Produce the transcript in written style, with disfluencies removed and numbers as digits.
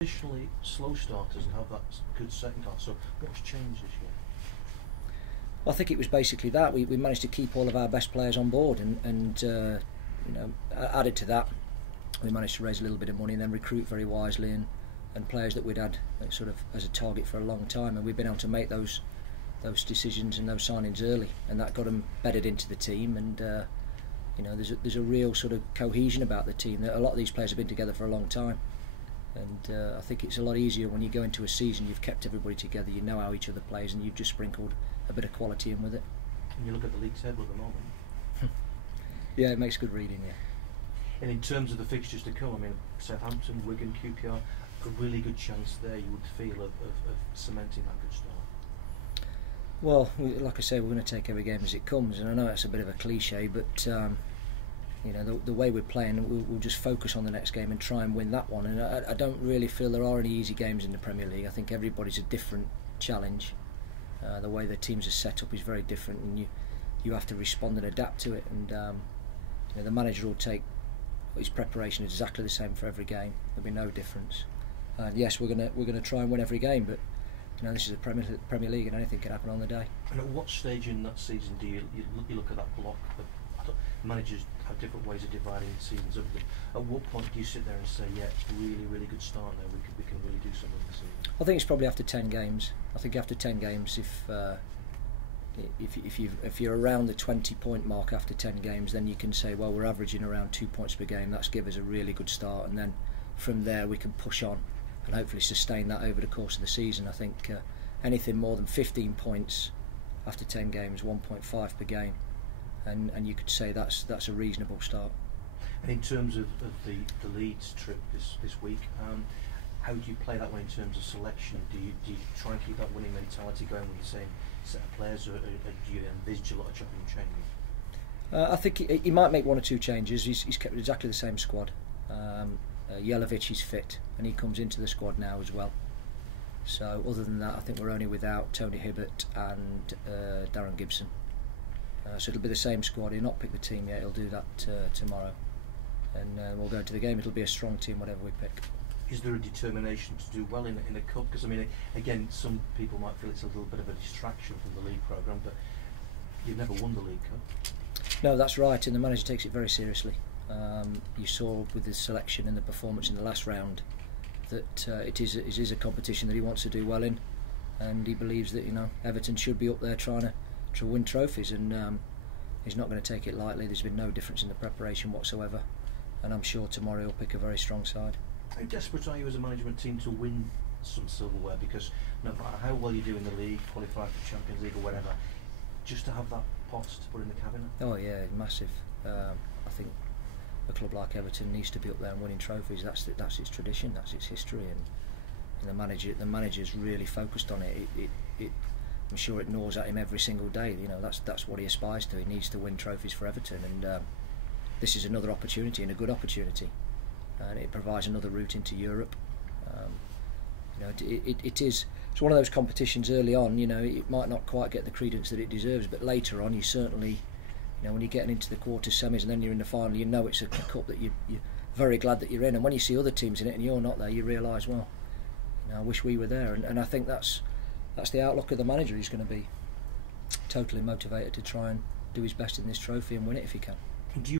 Traditionally slow starters and have that good second half. So what's changed this year? Well, I think it was basically that we managed to keep all of our best players on board, and added to that, we managed to raise a little bit of money and then recruit very wisely, and players that we'd had sort of as a target for a long time, and we've been able to make those decisions and those signings early, and that got them bedded into the team. And there's a real sort of cohesion about the team. That a lot of these players have been together for a long time. And I think it's a lot easier when you go into a season, you've kept everybody together, you know how each other plays, and you've just sprinkled a bit of quality in with it. And you look at the league table at the moment. Yeah, it makes good reading, yeah. And in terms of the fixtures to come, I mean, Southampton, Wigan, QPR, a really good chance there, you would feel, of cementing that good start. Well, like I say, we're going to take every game as it comes, and I know that's a bit of a cliche, but the way we're playing, we'll just focus on the next game and try and win that one. And I don't really feel there are any easy games in the Premier League. I think everybody's a different challenge. The way the teams are set up is very different, and you have to respond and adapt to it. And the manager will take his preparation exactly the same for every game. There'll be no difference. And yes, we're gonna try and win every game, but this is a Premier League, and anything can happen on the day. And at what stage in that season do you look at that block? Managers have different ways of dividing seasons up. At what point do you sit there and say, yeah, it's really good start now, we can really do something this season? I think it's probably after 10 games. I think after 10 games, if you're around the 20-point mark after 10 games, then you can say, well, we're averaging around 2 points per game. That's give us a really good start, and then from there we can push on and hopefully sustain that over the course of the season. I think anything more than 15 points after 10 games, 1.5 per game, and you could say that's a reasonable start. And in terms of the Leeds trip this week, how do you play that one in terms of selection? Do you try and keep that winning mentality going with the same set of players, or do you envisage a lot of chopping and changing? I think he might make one or two changes. He's kept exactly the same squad. Jelavic is fit, and he comes into the squad now as well. So other than that, I think we're only without Tony Hibbert and Darren Gibson. So it'll be the same squad. He'll not pick the team yet. He'll do that tomorrow, and we'll go to the game. It'll be a strong team, whatever we pick. Is there a determination to do well in the cup? Because I mean, again, some people might feel it's a little bit of a distraction from the league programme, but you've never won the League Cup. No, that's right, and the manager takes it very seriously. You saw with the selection and the performance in the last round that it is a competition that he wants to do well in, and he believes that Everton should be up there trying to win trophies, and he's not going to take it lightly. There's been no difference in the preparation whatsoever, and I'm sure tomorrow he'll pick a very strong side. How desperate are you as a management team to win some silverware? Because no matter how well you do in the league, qualify for Champions League or whatever, just to have that pot to put in the cabinet? Oh yeah, massive. I think a club like Everton needs to be up there and winning trophies. That's its tradition, that's its history, and the manager's really focused on it. I'm sure it gnaws at him every single day. That's what he aspires to. He needs to win trophies for Everton, and this is another opportunity, and a good opportunity. And it provides another route into Europe. It's one of those competitions early on. It might not quite get the credence that it deserves, but later on, you certainly, when you're getting into the quarter semis and then you're in the final, it's a cup that you're very glad that you're in. And when you see other teams in it and you're not there, you realise, well, I wish we were there. And I think that's the outlook of the manager. He's going to be totally motivated to try and do his best in this trophy and win it if he can.